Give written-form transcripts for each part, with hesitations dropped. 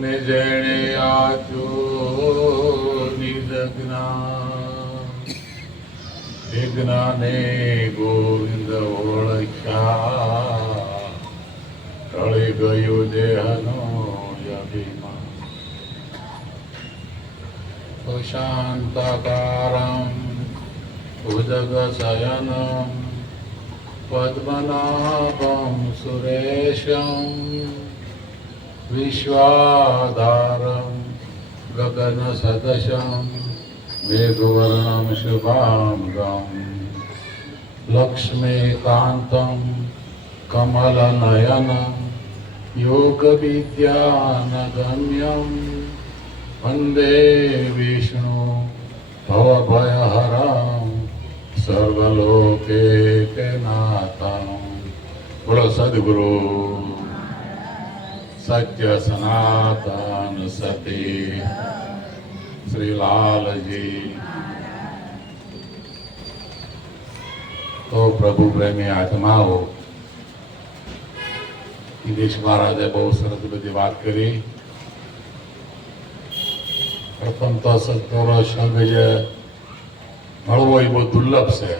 ને જેણે આચો નિજ જ્ઞાને ગોવિંદ ઓળખ્યા, ટળી ગયું દેહનો અભિમાન. શાંતાકારમ ભુજગ શયનમ પદ્મનાભમ સુરેશમ વિશ્વાધારમ ગગન સદશમ મેઘવર્ણમ શુભાંગમ લક્ષ્મીકાંતમ કમલનયનમ યોગ વિદ્યાનગમ્યમ વંદે વિષ્ણુ ભવભયહરમ સર્વલોકૈકનાથમ. બોલો સદગુરુ સત્ય સનાતન સતી શ્રી લાલજી. તો પ્રભુ પ્રેમી આત્માઓ, દિનેશ મહારાજે બહુ સરસ બધી વાત કરી. પ્રથમ તો સત્તરો સંઘ જે મળવો એ બહુ દુર્લભ છે.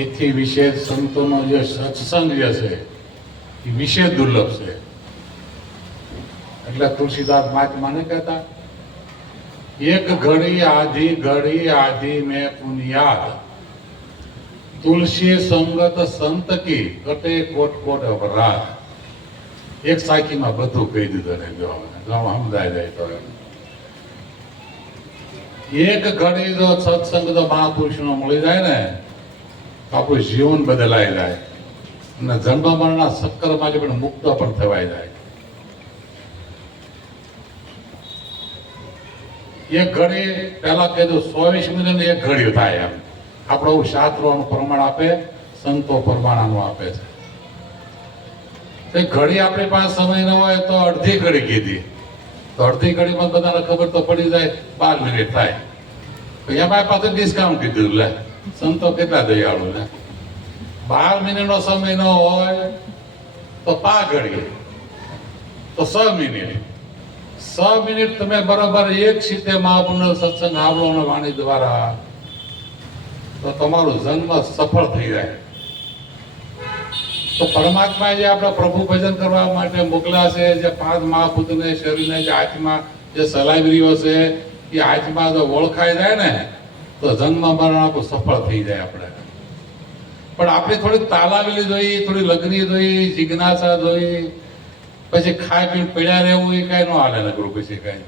એથી વિશેષ સંતોનો જે સત્સંગ જે છે એ વિશેષ દુર્લભ છે. એટલે તુલસીદાસ મહાત્માને કહેતા, એક ઘડી આધી મેં પુનિયાદ, તુલસી સંગત સંત કી કટે કોટ કોટ અપરાધ. એક સાખીમાં બધું કહી દીધું ને, જો સમજાય જાય તો. એક ઘડી જો સત્સંગ તો મહાપુરુષનો મળી જાય ને તો આપણું જીવન બદલાઈ જાય અને જન્મ મરણના ચક્કરમાંથી પણ મુક્ત પણ થવાઈ જાય. એક ઘડી પહેલા કીધું 24 મિનિટ એક ઘડી થાય એમ. આપણું શાસ્ત્રોનું પ્રમાણ આપે, સંતો પ્રમાણનું આપે છે. ઘડી આપણી પાસે સમય ન હોય તો અડધી ઘડી કીધી, તો અડધી ઘડીમાં બધાને ખબર તો પડી જાય 12 મિનિટ થાય. તો એમાં પાછું ડિસ્કાઉન્ટ કીધું. લે સંતો કેટલા દયાળુ. લે 12 મિનિટનો સમય ન હોય તો 5 ઘડી, તો 6 મિનિટ. 6 મિનિટ તમે બરાબર એક સીતે મહાપુરુષનો સત્સંગ સાંભળો વાણી દ્વારા, તો તમારું જન્મ સફળ થઈ જાય. તો પરમાત્મા જે આપણે પ્રભુ ભજન કરવા માટે મોકલ્યા છે, જે 5 મહાભૂતને શરીરને જે આત્મા જે સલાવી રહ્યો છે, એ આત્મા જો ઓળખાઈ જાય ને તો જન્મ મરણ આપણું સફળ થઈ જાય. આપણે પણ આપણે થોડીક તાલાવેલી જોઈએ, થોડી લગ્ની જોઈએ, જિજ્ઞાસા જોઈએ, પછી ખાઈ પીને પડ્યા રહેવું એ કઈ ન હાલે નકરું. પછી કઈ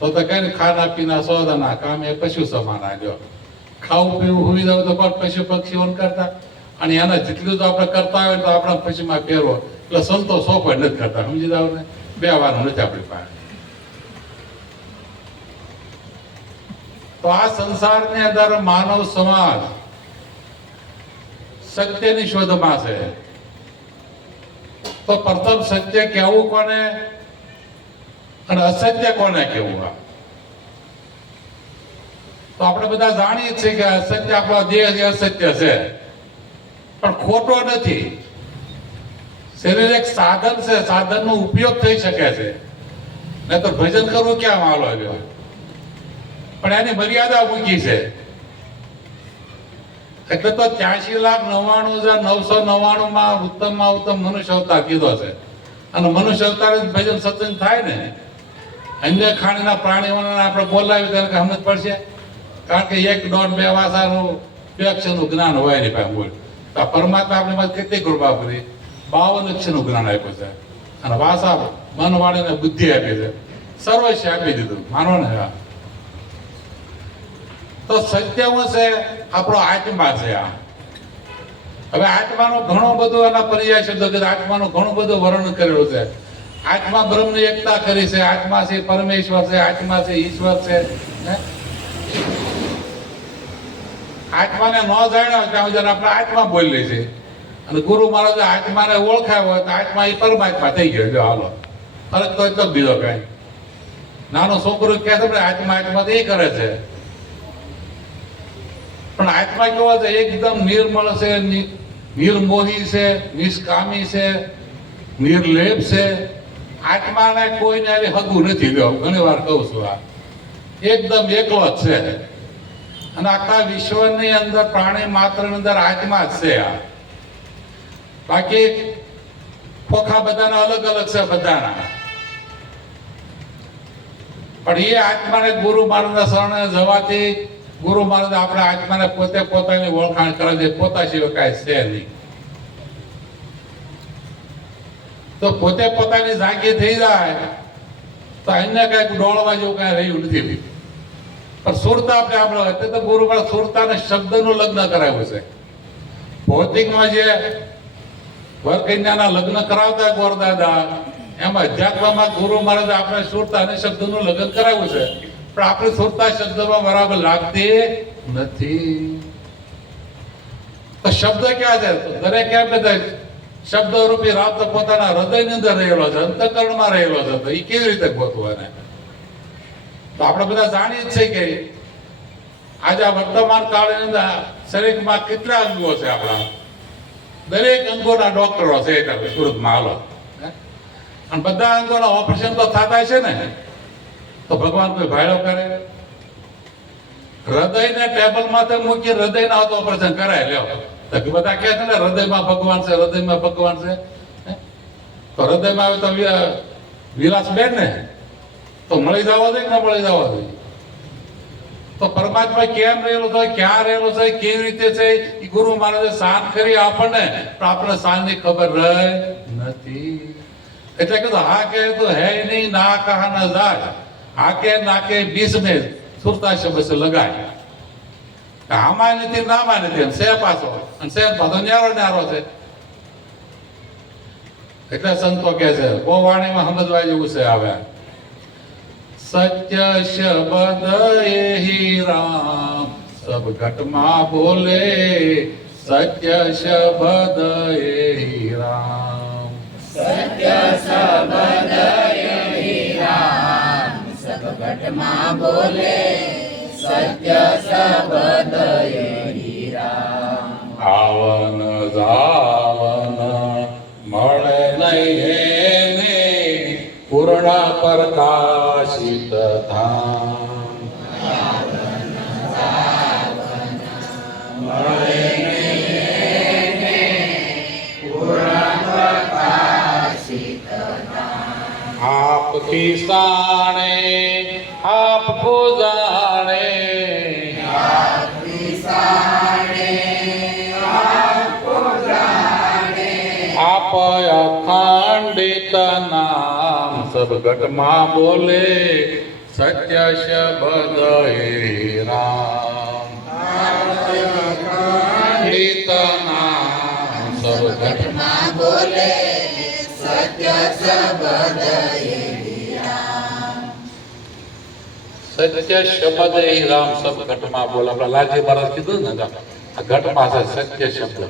તો કઈ ને ખાના પીના સોદાના કામ એ પશુ સમાન આવ્યો. ખાવું પીવું હોઈ જાવ તો પણ પશુ પક્ષીઓ કરતા, અને એના જેટલું તો આપણે કરતા હોય તો આપણા પછીમાં પહેરવો. એટલે સંતો સોપડ નથી કરતા, સમજી જાવ ને. બે વાનું નથી આપણી પાસે. તો આ સંસારની અંદર માનવ સમાજ સત્યની શોધમાં છે. તો પ્રથમ સત્ય કહેવું કોને અને અસત્ય કોને કહેવું? તો આપણે બધા જાણીએ છીએ કે અસત્ય આપણો દેહ જે અસત્ય છે, પણ ખોટો નથી. શરીર એક સાધન છે, સાધનનો ઉપયોગ થઈ શકે છે. નહીં તો ભજન કરવું ક્યાં માલો આવ્યો, પણ એની મર્યાદા મૂકી છે. એટલે તો 83,99,999 માં ઉત્તમમાં ઉત્તમ મનુષ્ય અવતાર કીધો છે. અને મનુષ્ય અવતાર ભજન સત્સંગ થાય ને. અન્ય ખાણીના પ્રાણીઓને આપણે બોલાવી ત્યારે સમજ પડશે, કારણ કે 1, 1.5, 2 ભાષાનું 2 અક્ષરનું જ્ઞાન હોય નહીં પાસે બોલ. તો પરમાત્મા આપણે માં કેટલી કૃપા કરી, 52 અક્ષરનું જ્ઞાન આપ્યું છે. અને ભાષા મન વાળીને બુદ્ધિ આપી છે, સર્વસ્વ આપી દીધું. માનો ને. તો સત્યમાં છે આપણો આત્મા છે. આ હવે આત્માનો ઘણો બધો એના પર્યાય શબ્દો છે. આત્માનું ઘણું બધું વર્ણન કરેલું છે. આત્મા બ્રહ્મની એકતા કરી છે. આત્મા છે પરમેશ્વર છે. આત્મા છે ઈશ્વર છે. આત્માને ન જાણ્યો ત્યાં સુધી આપણે આત્મા બોલી છે. અને ગુરુ મહારાજે આત્માને ઓળખાય હોય તો આત્મા એ પરમાત્મા થઈ ગયો. જો હાલો ફરક તો એટલો જ બીજો કઈ. નાનો છોકરો કહે છે આત્મા આત્મા તો એ કરે છે, પણ આત્મા કેવો છે? એકદમ નિર્મળ છે, નિર્મોહી છે, નિષ્કામી છે, નિર્લેપ છે. આત્માને કોઈને આવી હગું નથી લ્યો, ઘણી વાર કહું છું. આ એકદમ એકલો જ છે, અને આખા વિશ્વની અંદર પ્રાણી માત્ર ની અંદર આત્મા જ છે. આ બાકી ખોખા બધાના અલગ અલગ છે બધાના, પણ એ આત્માને ગુરુ મહારાજના શરણે જવાથી ગુરુ મહારાજ આપણે આત્માને પોતે પોતાની ઓળખાણ કરે છે, પોતા સિવાય કાંઈ છે નહીં. તો પોતે પોતાની જાગી થઈ જાય તો અન્ય કઈક ડોળવા જેવું કઈ રહ્યું નથી. પણ સુરતા આપણે તો ગુરુ મહારાજ સુરતાને શબ્દનું લગ્ન કરાવ્યું છે. ભૌતિકમાં જે વરકન્યાના લગ્ન કરાવતા ગોરદાદા, એમાં અધ્યાત્મમાં ગુરુ મહારાજ આપણે સુરતા અને શબ્દનું લગ્ન કરાવ્યું છે, પણ આપણે સુરતા શબ્દમાં બરાબર લાગતી નથી. તો શબ્દ ક્યાં છે? દરેક ક્યાં બધા શબ્દ રૂપી રાત તો પોતાના હૃદયની અંદર રહેલો છે, અંતઃકરણમાં રહેલો છે. તો એ કેવી રીતે ગોતવું એને? તો આપણે બધા જાણીએ જ છે કે આજે આ વર્તમાન કાળની અંદર શરીરમાં કેટલા અંગો છે આપણા, દરેક અંગોના ડોક્ટરો છે સુરતમાં. હાલો, અને બધા અંગોના ઓપરેશન તો થતા છે ને. તો ભગવાન કોઈ ભાડો કરે? હૃદયને ટેબલ માથે મૂકી હૃદયના ઓપરેશન કરાય લ્યો. તો બધા કહે છે ને હૃદયમાં ભગવાન છે, હૃદયમાં ભગવાન છે. તો હૃદયમાં આવે તો વિલાસ બેન ને તો મળી જવા દે કે ના મળી જવા દે? તો પરમાત્મા કેમ રહેલો છે, ક્યાં રહેલો છે, કેવી રીતે છે, એ ગુરુ મહારાજે શાંત કરી આપણને, પણ આપણે શાંતની ખબર રહે નથી. એટલે કીધું હા કે તો હે નહીં, ના કહા ના જાય, હા કે ના કે બીસ મેં સુરતા શબ્દ લગાય. આમાં નથી, નામાં નથી, સે પાછો, અને સે પાછો ન્યારો ન્યારો છે. એટલે સંતો કે છે બહુ વાણીમાં સમજવા જેવું છે. આવે સત્ય શબ્દ એહી રામ સબ ઘટમાં બોલે, સત્ય શબ્દ એહી રામ, સત્ય શબ્દ એહી રામ સબ ઘટમાં બોલે, સત્ય શબ્દ એહી રામ. આવન જાવન મળે નહીં એને, પૂર્ણ પ્રકાશિત ધામ. મળે નહીં એને, પૂર્ણ પ્રકાશિત ધામ. આપ કિસાણે આપકો જાણે, આપની સાણે આપકો જાણે, આપ અખંડિત નામ સબ ઘટમાં બોલે, સત્ય શબ્દ હે રામ. અખંડિત નામ સબ ઘટમાં બોલે, સત્ય શબ્દ એહી રામ. સત્ય શબ્દ હે રામ સબ ઘટમાં બોલે. આપણા લાલજી મહારાજ કીધું ને આ ઘટમાં છે સત્ય શબ્દ.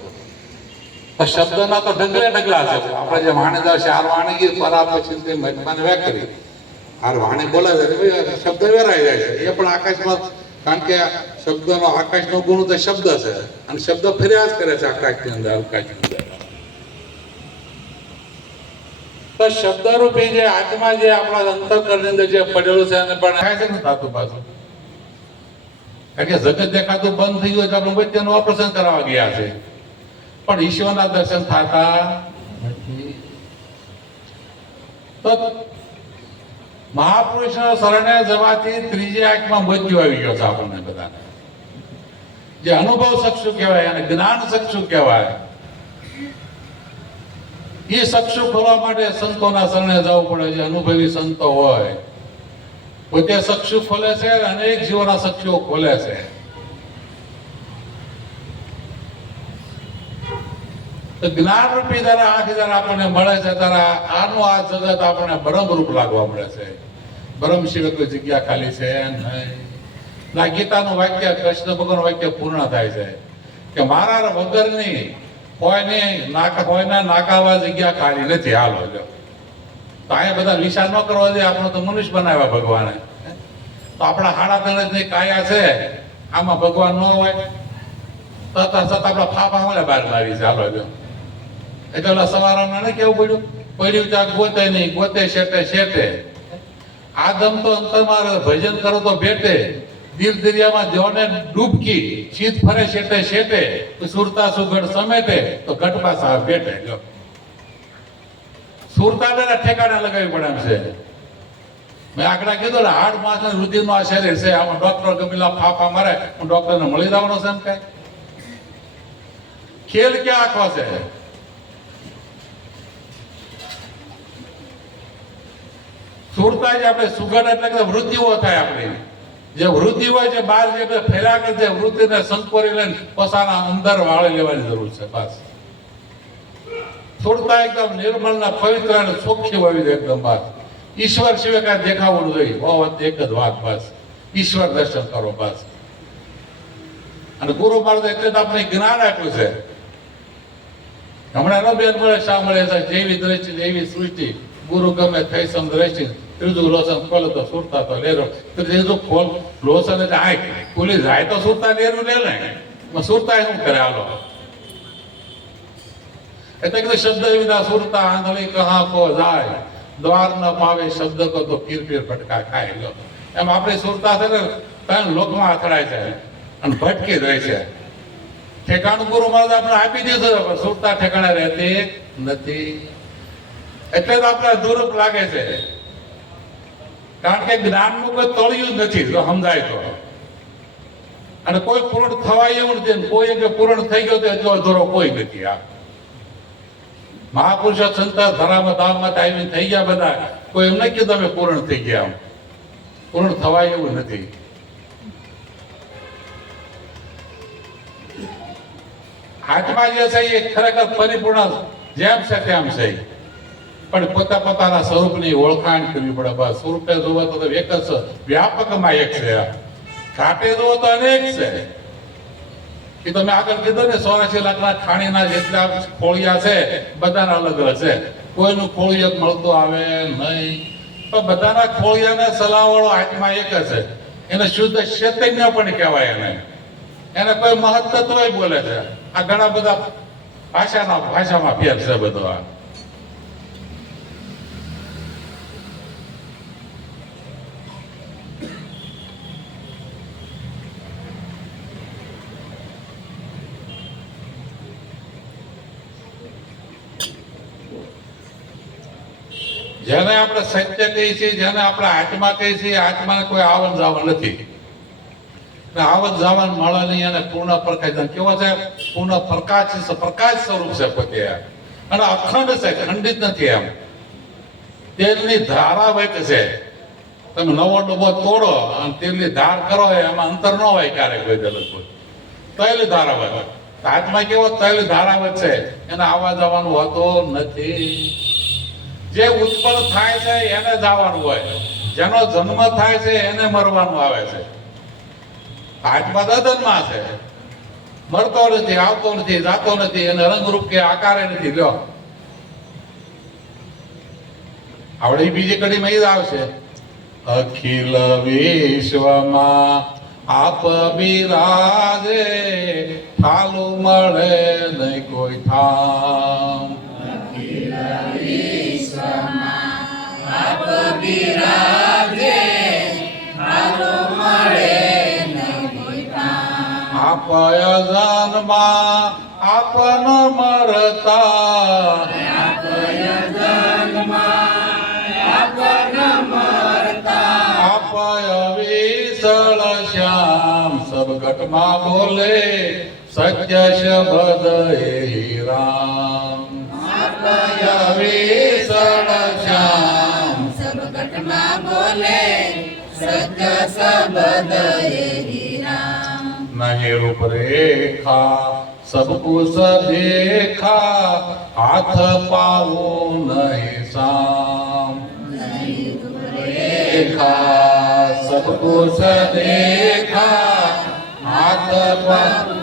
શબ્દના તો ઢગલે ઢગલા છે. આપણે જે વાણીદાર ચાર વાણી પરા પછી મહેમાન વ્યા કરી આ વાણી બોલાવે શબ્દ વેરાઈ જાય છે. એ પણ આકાશમાં, કારણ કે શબ્દનો આકાશનો ગુણ તો શબ્દ છે, અને શબ્દ ફર્યા જ કરે છે આકાશની અંદર, અવકાશની અંદર. તો શબ્દરૂપી જે આત્મા જે આપણા અંતઃકરણની અંદર જે પડેલું છે એને પણ થાય છે ને થતું પાછું. કારણ કે જગત દેખાતું બંધ થઈ ગયું છે, આપણે વચ્ચેનું ઓપરેશન કરવા ગયા છે, પણ ઈશ્વરના દર્શન થતા નથી. તો મહાપુરુષના શરણે જવાથી ત્રીજી આંખમાં મૃત્યુ આવી ગયો છે આપણને બધાને. જે અનુભવ ચક્ષુ કહેવાય અને જ્ઞાન ચક્ષુ કહેવાય, એ ચક્ષુ ખોલવા માટે સંતોના શરણે જવું પડે. જે અનુભવી સંતો હોય પોતે ચક્ષુ ખોલે છે, અનેક જીવોના ચક્ષુઓ ખોલે છે. જ્ઞાન રૂપી જયારે આંખ જયારે આપણને મળે છે ત્યારે આનું આ જગત આપણને બ્રહ્મરૂપ લાગવા મળે છે. બ્રહ્મ સિવાય કોઈ જગ્યા ખાલી છે નહીં. આ ગીતાનું વાક્ય, કૃષ્ણ ભગવાન વાક્ય પૂર્ણ થાય છે કે મારા વગરની હોય નહીં, હોય ના નાકાવા જગ્યા ખાલી નથી. હાલો જો તો અહીંયા બધા વિચાર ન કરવા દે. આપણો તો મનુષ્ય બનાવ્યા ભગવાને. તો આપણા હાડા ત્રણ કાયા છે, આમાં ભગવાન ન હોય તો છતાં આપણા ફાફા મળે બહાર મારી છે. હાલો જો એટલે ઓલા સવારમાં નહીં કેવું પડ્યું પડ્યું ત્યાં ગોતે નહીં, ગોતે શેટે શેટે. આદમ તો અંતરમાં ભજન કરો તો ભેટે, દિલ દરિયામાં જોને ડૂબકી, શીત ફરે શેટે શેટે, સુરતા સુગઢ સમેટે તો ઘટપા સાહેબ બેઠે. જો સુરતાને ઠેકાણે લગાવી પડે એમ છે. મેં આગળ કીધું ને હાડ માસ રુધિરનો આ શરીર છે, આમાં ડોક્ટર ગમેલા ફાફા મારે હું ડોક્ટરને મળી જવાનો છે એમ કઈ? ખેલ ક્યાં આખો છે? સુરતા જે આપણે સુગંધ એટલે કે વૃત્તિઓ થાય આપણી, જે વૃત્તિ હોય છે બહાર જે ફેરા કે છે વૃત્તિને સંકોરી લઈને પસાના અંદર વાળી લેવાની જરૂર છે. બસ સુરતા એકદમ નિર્મળ ના પવિત્ર અને ચોખ્ખી હોવી જોઈએ એકદમ. બસ ઈશ્વર સિવાય કાંઈ દેખાવું જોઈએ. બહુ એક જ વાત, બસ ઈશ્વર દર્શન કરો બસ. અને ગુરુ મહારાજ એટલે તો આપણે જ્ઞાન આપ્યું છે. હમણાં બેન મળે શા મળે છે? જેવી દ્રષ્ટિ એવી સૃષ્ટિ, ગુરુ ગમે થઈ સમ દ્રષ્ટિ. ત્રીજું લોસન ખોલે તો સુરતા તો લેરો. ત્રીજું ખોલ લોસન એટલે આંખ ખુલી જાય તો સુરતા લેરું લે ને. સુરતા શું કરે? હાલો એટલે કે શબ્દ વિના સુરતા આંધળી કહા કો જાય, દ્વાર ન પાવે શબ્દ કો તો ફીર ફીર ભટકા ખાય. લો એમ આપણી સુરતા છે ને ત્રણ લોકમાં અથડાય છે અને ભટકી રહે છે. ઠેકાણું ગુરુ મહારાજ આપણે આપી દીધું, સુરતા ઠેકાણે રહેતી નથી. એટલે જ આપણે દુરુપ લાગે છે, કારણ કે જ્ઞાનનું કોઈ તળિયું જ નથી જો સમજાય તો. અને કોઈ પૂર્ણ થવાય એવું નથી, કોઈ કે પૂર્ણ થઈ ગયો તો એટલો અધૂરો કોઈ નથી. આ મહાપુરુષો સંત ધરામાં ધામમાં આવીને થઈ ગયા બધા, કોઈ એમ નહીં કીધું અમે પૂર્ણ થઈ ગયા. આમ પૂર્ણ થવાય એવું નથી. આત્મા જે છે એ ખરેખર પરિપૂર્ણ જેમ છે તેમ છે, પણ પોતા પોતાના સ્વરૂપની ઓળખાણ કરવી પડે. બસ સ્વરૂપે જોવો તો એક જ વ્યાપકમાં એક છે, ઘાટે જોવો તો અનેક છે. એ તમે આગળ કીધું ને 84 લાખના ખાણીના જેટલા ખોળિયા છે બધાના અલગ અલગ છે. કોઈનું ખોળિયું મળતું આવે નહીં, તો બધાના ખોળિયાને સલાહવાળો આત્મા એક જ છે. એને શુદ્ધ ચૈતન્ય પણ કહેવાય. એને કોઈ મહત્તત્વ બોલે છે. આ ઘણા બધા ભાષામાં ફેર છે બધો. આ જેને આપણે સત્ય કહીએ છીએ, જેને આપણે આત્મા કહીએ છીએ, આત્માને કોઈ આવન જાવન નથી. આવન જાવન મળે નહીં. અને પૂર્ણ પ્રકાશ કેવો છે? પૂર્ણ પ્રકાશ સ્વરૂપ છે પોતે, અને અખંડ છે, ખંડિત નથી. એમ તેલની ધારા વચ્ચે છે. તમે નવો ડબ્બો તોડો અને તેલની ધાર કરો, એમાં અંતર ન હોય ક્યારેક કોઈ લગભગ. તૈલ ધારા વચ્ચે આત્મા કેવો? તૈલ ધારા વચ્ચે એને આવવા જવાનું હોતું નથી. જે ઉત્પન્ન થાય છે એને જવાનું હોય, જેનો જન્મ થાય છે એને મરવાનું આવે છે. આત્મા દદનમાં છે, મરતો નથી, આવતો નથી, જાતો નથી, એને રંગરૂપ કે આકારે નથી. લ્યો આવડે બીજી કડીમાં એ જ આવશે, અખિલ વિશ્વમાં આપ બિરાજે, થાલું મળે નહીં કોઈ ઠામ. આપ બિરાજે, થાલું મળે નહીં કોઈ ઠામ. આપ અજાનમાં આપ ન મરતા, આપ યજ્ઞમાં આપ ન મરતા. આપ અવિચળ શ્યામ સબ ઘટમાં બોલે, સત્ય શબ્દ એ રામ. આપ અવિચળ શ્યામ સબગટમાં બોલે, સત્ય શબ્દ એ રામ. નહીં રૂપ રેખા સબ કુશ દેખા, હાથ પાવું નહીં સામ. રેખા સબ કુશ દેખા, હાથ પાવું.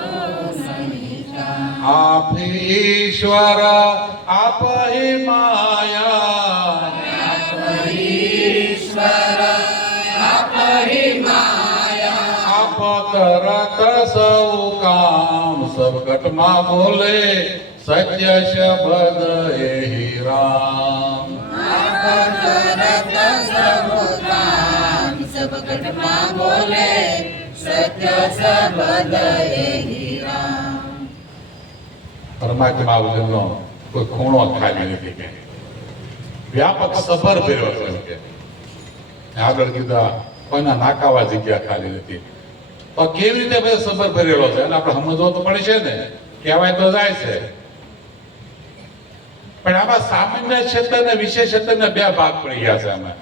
આપ ઈશ્વર આપ હિ માયા, ઈશ્વર આપ હિ માયા. આપ કરત સૌ કામ સબ ઘટમાં બોલે, સત્ય શબ્દ એહી રામ. કરત સબુધામ સબકટમાં બોલે સત્ય શબ્દ એહી રામ. પરમાત્મા વગરનો કોઈ ખૂણો ખાલી નથી કે વ્યાપક સફર ફેરવો છે કે આગળ કીધા કોઈના નાકાવા જગ્યા ખાલી નથી. તો કેવી રીતે બધો સફર ફેરેલો છે અને આપણે સમજવો તો પડે છે ને, કહેવાય તો જાય છે. પણ આમાં સામાન્ય ક્ષેત્ર અને વિશેષ ક્ષેત્રના બે ભાગ પડી ગયા છે આમાં.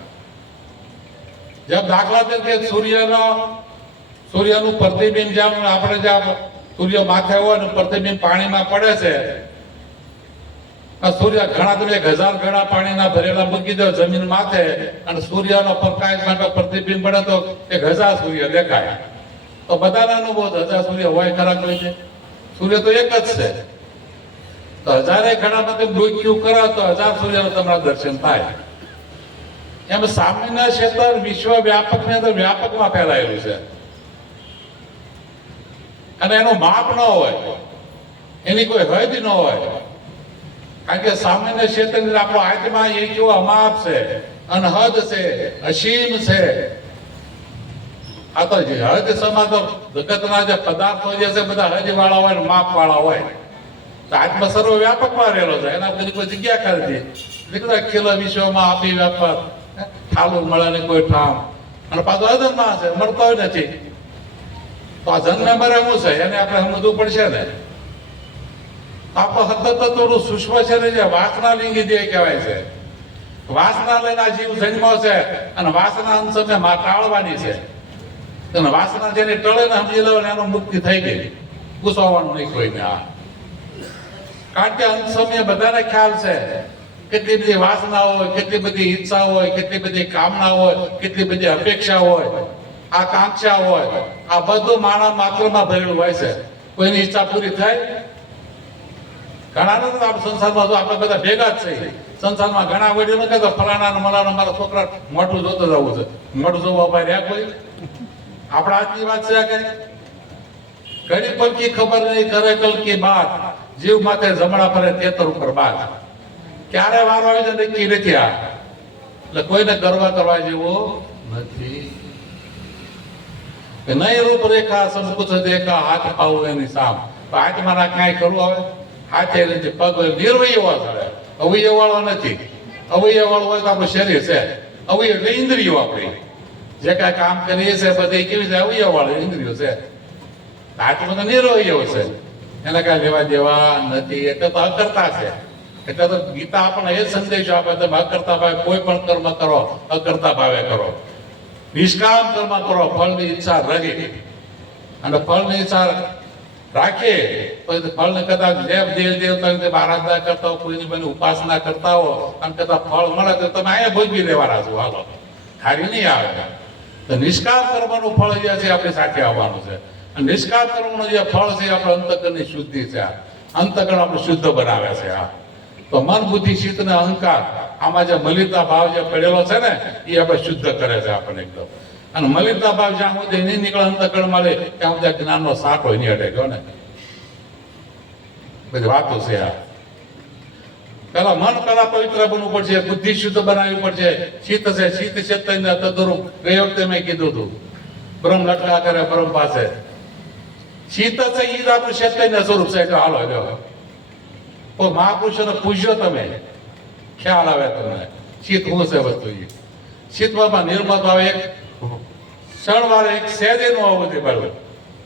જેમ દાખલા તરીકે સૂર્યનું પ્રતિબિંબ જેમ આપણે જ્યાં સૂર્ય માથે હોય ને પ્રતિબિંબ પાણીમાં પડે છે. સૂર્ય ઘણા તમે 1000 ગણા પાણીના ભરેલા મૂકી દો જમીન માથે અને સૂર્યનો પ્રકાશ માટે પ્રતિબિંબ પડે તો 1000 સૂર્ય દેખાય. તો બધાના અનુભવ 1000 સૂર્ય હોય ખરા કોઈ છે? સૂર્ય તો એક જ છે. તો 1000 ગણામાં તમે ડોક્યું કરો તો 1000 સૂર્યનું તમારા દર્શન થાય. એમ સામાન્ય ક્ષેત્ર વિશ્વ વ્યાપક ની અંદર વ્યાપકમાં ફેલાયેલું છે અને એનું માપ ન હોય, એની કોઈ હદ ન હોય. કારણ કે સામાન્ય ક્ષેત્રની આપણો આત્મા એ કેવો અમાપ છે, અનહદ છે, અસીમ છે. આ તો હદ સમા તો જગતના જે પદાર્થો જે છે બધા હદ વાળા હોય ને માપ વાળા હોય. તો આત્મા સર્વ વ્યાપકમાં રહેલો છે, એના બધી કોઈ જગ્યા કરી દીકરા ખેલ વિશ્વમાં આપી વ્યાપાર ઠાલું મળે ને કોઈ ઠામ અને પાછું અદનમાં છે, મળતો નથી. તો આ જન્મ મરે શું છે એને આપણે સમજવું પડશે ને. આપણો સતત થોડું સૂક્ષ્મ છે ને, જે વાસના લિંગી દેહ કહેવાય છે. વાસના લઈને આ જીવ જન્મ્યો છે અને વાસના અંત સમય ટાળવાની છે. અને વાસના જેને ટળે ને સમજી લો ને એનો મુક્તિ થઈ ગઈ, ગુસાવવાનું નહીં કોઈને. આ કારણ કે અંત સમયે બધાને ખ્યાલ છે કેટલી બધી વાસના હોય, કેટલી બધી ઈચ્છા હોય, કેટલી બધી કામના હોય, કેટલી બધી અપેક્ષા હોય, આકાંક્ષા હોય. આ બધું માનવ માત્રમાં ભરેલું હોય છે. કોઈની ઈચ્છા પૂરી થાય? ઘણા નથી. આપણે સંસારમાં તો આપણે બધા ભેગા જ છીએ. સંસારમાં ઘણા વડીલો ન કહેતો ફલાણા મલાણા મારા છોકરા મોટું જોતો જવું છે, મોટું જોવા ભાઈ રહ્યા કોઈ આપણા હાથની વાત છે. આ કઈ ઘડી પલકી ખબર નહીં કરે કલકી બાત, જીવ માથે જમણા ફરે તેતર ઉપર બાદ. ક્યારે વારો આવી જાય નક્કી નથી. આ એટલે કોઈને ગર્વ કરવા જેવો નથી. નહીં રૂપરેખા સંકુચ દેખા હાથ પાવું એની સામ. હાથમાં ના કાંઈ કરવું આવે હાથે નથી, પગ નિર્વય કરે. અવયવ વાળો નથી. અવયવ વાળો હોય તો આપણું શરીર છે. અવયવ એટલે ઇન્દ્રિયો આપણી જે કાંઈ કામ કરીએ છીએ બધી કેવી છે અવયવ વાળો ઇન્દ્રિયો છે. હાથમાં તો નિર્વય છે, એને કાંઈ લેવા દેવા નથી. એટલે તો અકર્તા છે. એટલે તો ગીતા આપણને એ સંદેશો આપે તમે અકર્તા ભાવે કોઈ પણ કર્મ કરો, અકર્તા ભાવે કરો, નિષ્કામ કર્મ કરો, ફળની ઈચ્છા રહી. અને ફળની ઈચ્છા રાખે તો ફળને કદાચ દેવ દેવતાની આરાધના કરતા હો, કોઈની બની ઉપાસના કરતા હો અને કદાચ ફળ મળે તો તમે અહીંયા ભોગવી લેવાના છો. હાલો ખારી નહીં આવે. તો નિષ્કામ કર્મનું ફળ જે છે આપણી સાથે આવવાનું છે. અને નિષ્કામ કર્મનું જે ફળ છે આપણે અંતકરણની શુદ્ધિ છે. અંતકરણ આપણે શુદ્ધ બનાવે છે. આ તો મન બુદ્ધિ ચિત્ત ને અહંકાર આમાં જે મલિનતા ભાવ જે પડેલો છે ને એ આપણે શુદ્ધ કરે છે આપણને એકદમ. અને મલિનતા ભાવ જ્યાં સુધી નહીં નીકળે અંતકરણ મળે ત્યાં સુધી જ્ઞાનનો સાટો નહીં અટે ગયો ને. બધી વાતો છે. આ પેલા મન પેલા પવિત્ર બનવું પડશે, બુદ્ધિ શુદ્ધ બનાવવી પડશે. ચિત્ત છે, ચિત્ત ચેતન તદરૂપ ગઈ વખતે મેં કીધું હતું બ્રહ્મ લટકા કરે બ્રહ્મ પાસે. ચિત્ત છે એ જ આપણું ચેતન સ્વરૂપ છે. એટલે હાલો રહ્યો મહાપુરુષોને પૂછ્યો તમે ખ્યાલ આવે તમને ચિત્ત શું છે વસ્તુ. એ ચિત્તમાં નિર્મત આવે એક ક્ષણવાર એક સહેજે નું આવવું જોઈએ. બરાબર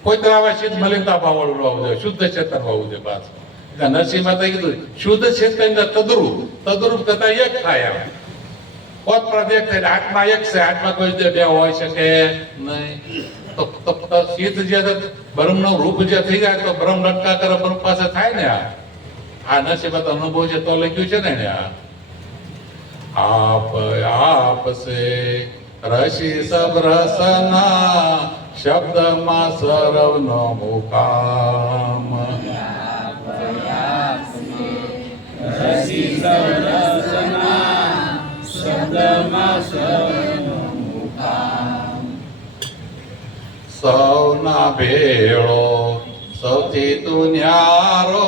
કોઈ તરફ આવે ચિત્ત મલિનતા ભાવવાળું હોવું જોઈએ, શુદ્ધ ચેતન હોવું જોઈએ. પાછું એટલે નરસિંહ માતા કીધું શુદ્ધ ચેતન તદરૂપ કરતા એક થાય. એમ પોત પ્રદેક થાય આત્મા એક છે. આત્મા કોઈ બે હોય શકે નહીં. તો ચિત્ત જે બ્રહ્મ નું રૂપ જે થઈ જાય તો બ્રહ્મ લટકા કરે બ્રહ્મ પાસે થાય ને. આ નસીબત અનુભવ છે તો લખ્યું છે ને આપ આપસે રસી સબ રસના શબ્દમાં સર્વનો મુકામ. રસી સબ રસના શબ્દમાં સર્વનો મુકામ. સૌના ભેળો સૌથી તું ન્યારો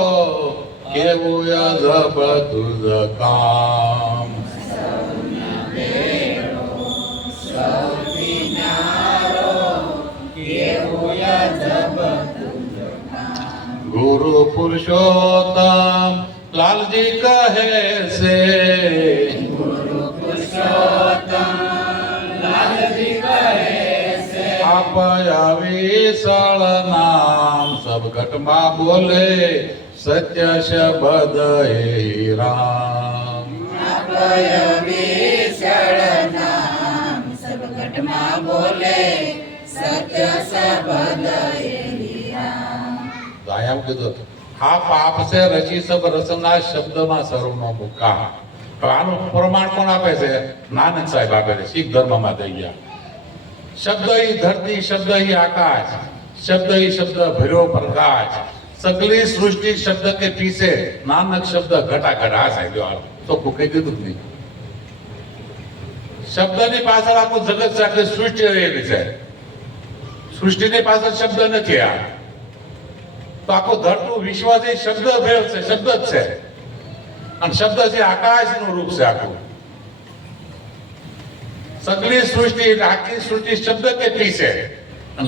કેવું અજબ તુજ કામ. સૌથી ન્યારો કેવું અજબ ગુરુ પુરુષોત્તમ લાલજી કહે છે, ગુરુ પુરુષોત્તમ લાલજી કહે છે આપ વિશાળ નામ સબ ઘટમાં બોલે સત્ય શબ્દ હે રામ. આપય વિશાળ નામ સબ ઘટમાં બોલે સત્ય શબ્દ એલી રામ. તો અહીંયા એમ કીધું હા પાપ છે રચી સબ રસના શબ્દમાં સર્વનો મુકા. તો આનું પ્રમાણ કોણ આપે છે? નાનક સાહેબ આપે છે, શીખ ધર્મમાં થઈ ગયા. શબ્દ ઈ ધરતી, શબ્દ ઈ આકાશ, શબ્દ ઈ શબ્દ ભર્યો પ્રકાશ, સગલી સૃષ્ટિ શબ્દ કે પીસે, નાનક શબ્દ ઘટાઘટ. આ સાહેબ તો કહી દીધું જ નહીં. શબ્દની પાછળ આખું જગત છે, આખી સૃષ્ટિ રહેલી છે. સૃષ્ટિની પાછળ શબ્દ નથી. આ તો આખું ધરતું વિશ્વ છે, શબ્દ ભેળ છે, શબ્દ જ છે. અને શબ્દ છે આકાશનું રૂપ છે આખું. સગલી સૃષ્ટિ, આખી સૃષ્ટિ શબ્દ કે પીસે.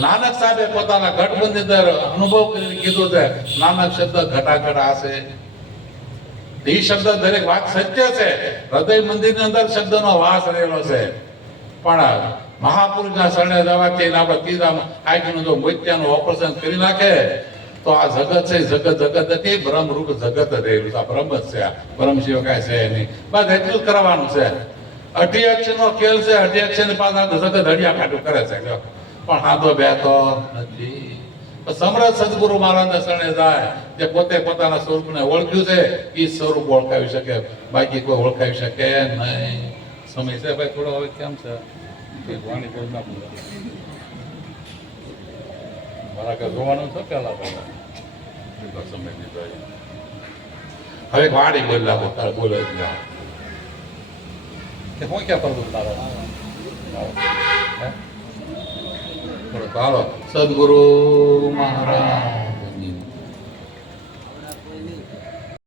નાનક સાહેબે પોતાના ઘટબંધી અંદર અનુભવ કરીને કીધું છે, નાનક શબ્દ ઘટાઘટ આ છે. એ શબ્દ દરેક વાત સત્ય છે. હૃદય મંદિરની અંદર શબ્દનો વાસ રહેલો છે. પણ મહાપુરુષના શરણે જવાથી આપણે ત્રીજા આંખનું જો મોતિયાનું ઓપરેશન કરી નાખે તો આ જગત છે, જગત નથી, બ્રહ્મરૂપ જગત રહેલું છે. આ બ્રહ્મ જ છે, આ બ્રહ્મ સિવાય કાંઈ છે નહીં. બસ એટલું જ કરવાનું છે. અઢી અક્ષરનો ખેલ છે. અઢી અક્ષરની પાછળ જગત હડિયા ખાટું કરે છે, પણ હાથો બેતો નથી. સમરથ સદગુરુ મહારાજના શરણે જાય, જે પોતે પોતાના સ્વરૂપને ઓળખ્યું છે, એ સ્વરૂપ ઓળખાવી શકે, બાકી કોઈ ઓળખાવી શકે નહીં. સમય છે ભાઈ થોડો હવે કેમ છે? વાણી બોલ ના બોલે મારા ઘર જોવાનું છે પેલા પહેલા સમય દીધો. હવે વાણી બોલ લાગો તારે બોલે જ ના કે હું ક્યાં પડું તારો થોડો ચાલો સદગુરુ મહારાજ